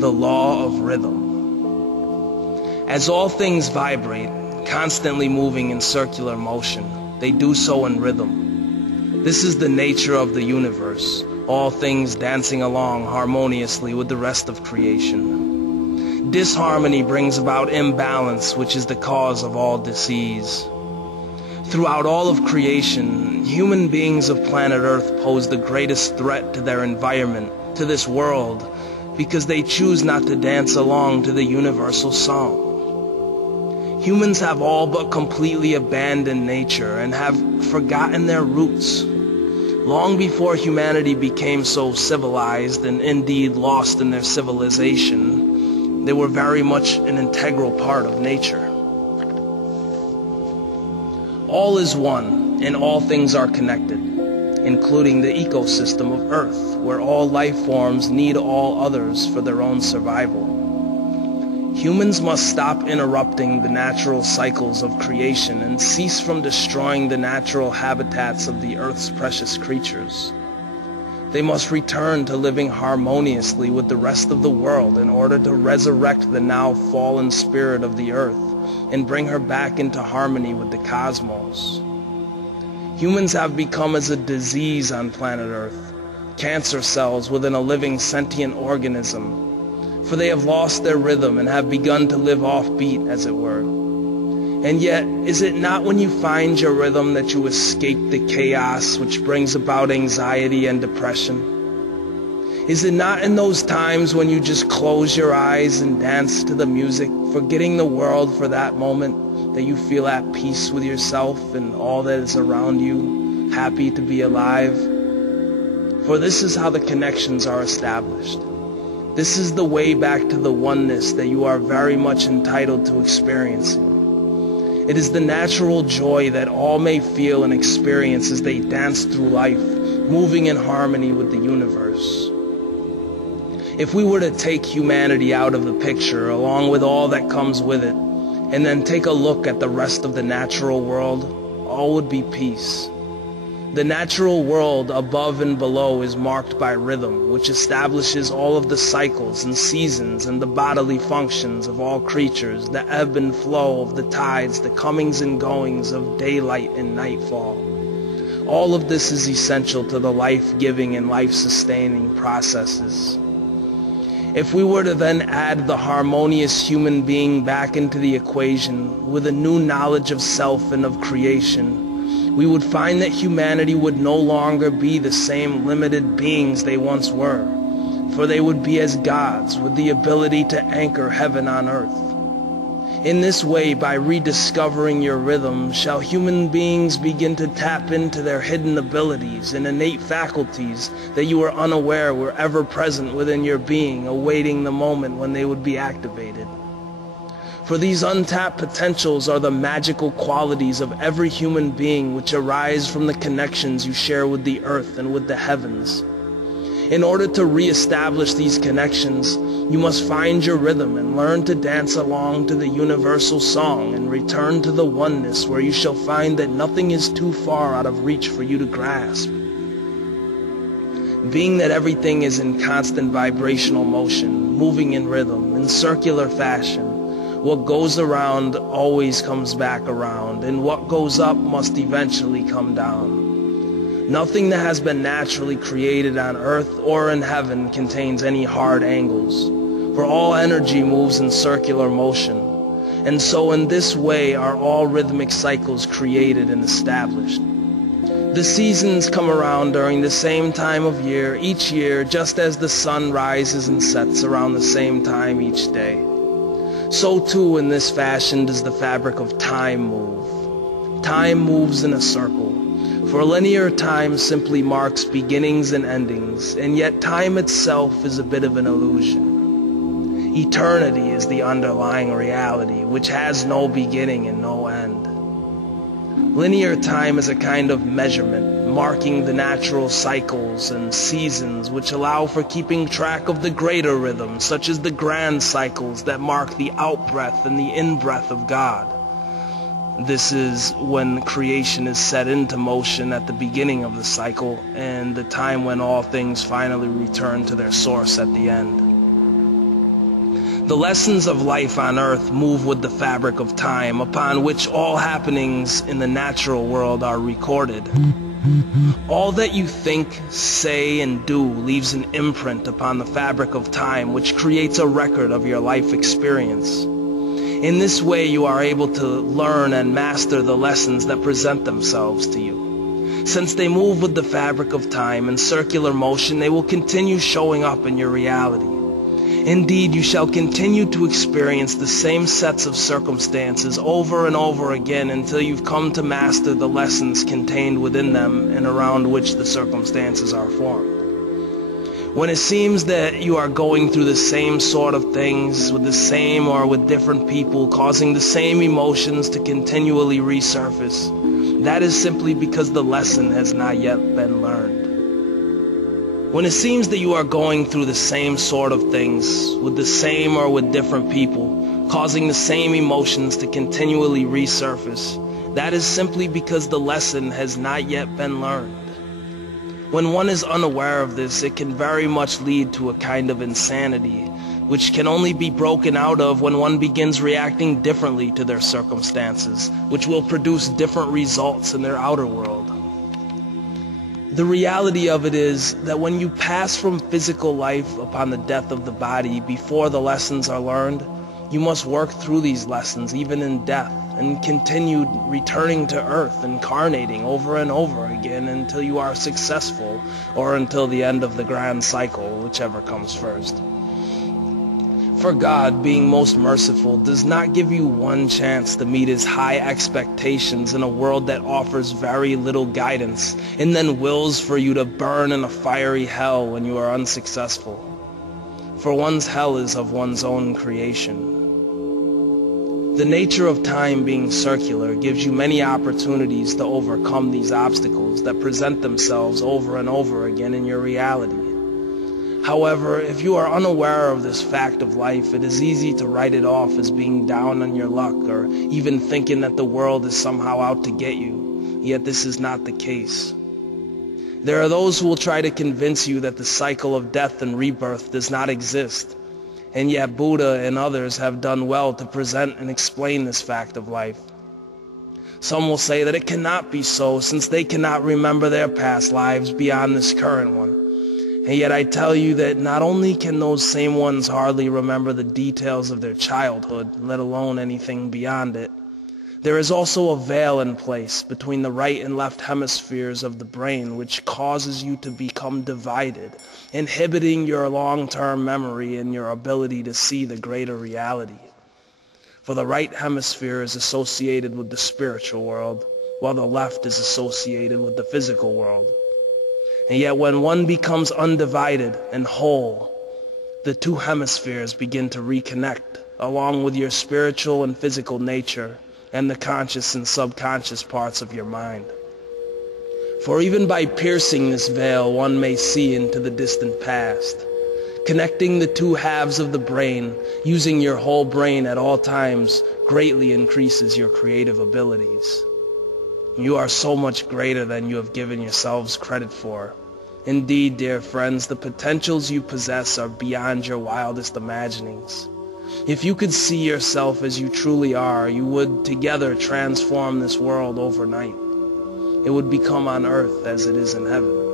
the law of rhythm. As all things vibrate, constantly moving in circular motion, they do so in rhythm. This is the nature of the universe, all things dancing along harmoniously with the rest of creation. Disharmony brings about imbalance, which is the cause of all disease. Throughout all of creation, human beings of planet Earth pose the greatest threat to their environment, to this world, because they choose not to dance along to the universal song. Humans have all but completely abandoned nature and have forgotten their roots. Long before humanity became so civilized and indeed lost in their civilization, they were very much an integral part of nature. All is one, and all things are connected, including the ecosystem of Earth, where all life forms need all others for their own survival. Humans must stop interrupting the natural cycles of creation and cease from destroying the natural habitats of the Earth's precious creatures. They must return to living harmoniously with the rest of the world in order to resurrect the now fallen spirit of the Earth and bring her back into harmony with the cosmos. Humans have become as a disease on planet Earth, cancer cells within a living sentient organism, for they have lost their rhythm and have begun to live off-beat, as it were. And yet, is it not when you find your rhythm that you escape the chaos which brings about anxiety and depression? Is it not in those times when you just close your eyes and dance to the music, forgetting the world for that moment, that you feel at peace with yourself and all that is around you, happy to be alive? For this is how the connections are established. This is the way back to the oneness that you are very much entitled to experiencing. It is the natural joy that all may feel and experience as they dance through life, moving in harmony with the universe. If we were to take humanity out of the picture, along with all that comes with it, and then take a look at the rest of the natural world, all would be peace. The natural world above and below is marked by rhythm, which establishes all of the cycles and seasons and the bodily functions of all creatures, the ebb and flow of the tides, the comings and goings of daylight and nightfall. All of this is essential to the life-giving and life-sustaining processes. If we were to then add the harmonious human being back into the equation with a new knowledge of self and of creation, we would find that humanity would no longer be the same limited beings they once were, for they would be as gods with the ability to anchor heaven on earth. In this way, by rediscovering your rhythm, shall human beings begin to tap into their hidden abilities and innate faculties that you were unaware were ever present within your being, awaiting the moment when they would be activated. For these untapped potentials are the magical qualities of every human being which arise from the connections you share with the earth and with the heavens. In order to re-establish these connections, you must find your rhythm and learn to dance along to the universal song and return to the oneness where you shall find that nothing is too far out of reach for you to grasp. Being that everything is in constant vibrational motion, moving in rhythm, in circular fashion, what goes around always comes back around, and what goes up must eventually come down. Nothing that has been naturally created on earth or in heaven contains any hard angles, for all energy moves in circular motion, and so in this way are all rhythmic cycles created and established. The seasons come around during the same time of year each year, just as the sun rises and sets around the same time each day. So too in this fashion does the fabric of time move. Time moves in a circle, for linear time simply marks beginnings and endings, and yet time itself is a bit of an illusion. Eternity is the underlying reality, which has no beginning and no end. Linear time is a kind of measurement, marking the natural cycles and seasons which allow for keeping track of the greater rhythms, such as the grand cycles that mark the out-breath and the in-breath of God. This is when creation is set into motion at the beginning of the cycle, and the time when all things finally return to their source at the end. The lessons of life on earth move with the fabric of time, upon which all happenings in the natural world are recorded. All that you think, say, and do leaves an imprint upon the fabric of time, which creates a record of your life experience. In this way, you are able to learn and master the lessons that present themselves to you. Since they move with the fabric of time in circular motion, they will continue showing up in your reality. Indeed, you shall continue to experience the same sets of circumstances over and over again until you've come to master the lessons contained within them and around which the circumstances are formed. When it seems that you are going through the same sort of things with the same or with different people, causing the same emotions to continually resurface, that is simply because the lesson has not yet been learned. When it seems that you are going through the same sort of things with the same or with different people, causing the same emotions to continually resurface, that is simply because the lesson has not yet been learned. When one is unaware of this, it can very much lead to a kind of insanity, which can only be broken out of when one begins reacting differently to their circumstances, which will produce different results in their outer world. The reality of it is that when you pass from physical life upon the death of the body before the lessons are learned, you must work through these lessons even in death and continue returning to earth, incarnating over and over again until you are successful or until the end of the grand cycle, whichever comes first. For God, being most merciful, does not give you one chance to meet his high expectations in a world that offers very little guidance, and then wills for you to burn in a fiery hell when you are unsuccessful. For one's hell is of one's own creation. The nature of time being circular gives you many opportunities to overcome these obstacles that present themselves over and over again in your reality. However, if you are unaware of this fact of life, it is easy to write it off as being down on your luck or even thinking that the world is somehow out to get you, yet this is not the case. There are those who will try to convince you that the cycle of death and rebirth does not exist, and yet Buddha and others have done well to present and explain this fact of life. Some will say that it cannot be so since they cannot remember their past lives beyond this current one. And yet I tell you that not only can those same ones hardly remember the details of their childhood, let alone anything beyond it, there is also a veil in place between the right and left hemispheres of the brain which causes you to become divided, inhibiting your long-term memory and your ability to see the greater reality. For the right hemisphere is associated with the spiritual world, while the left is associated with the physical world. And yet when one becomes undivided and whole, the two hemispheres begin to reconnect, along with your spiritual and physical nature and the conscious and subconscious parts of your mind. For even by piercing this veil, one may see into the distant past. Connecting the two halves of the brain, using your whole brain at all times, greatly increases your creative abilities. You are so much greater than you have given yourselves credit for. Indeed, dear friends, the potentials you possess are beyond your wildest imaginings. If you could see yourself as you truly are, you would together transform this world overnight. It would become on earth as it is in heaven.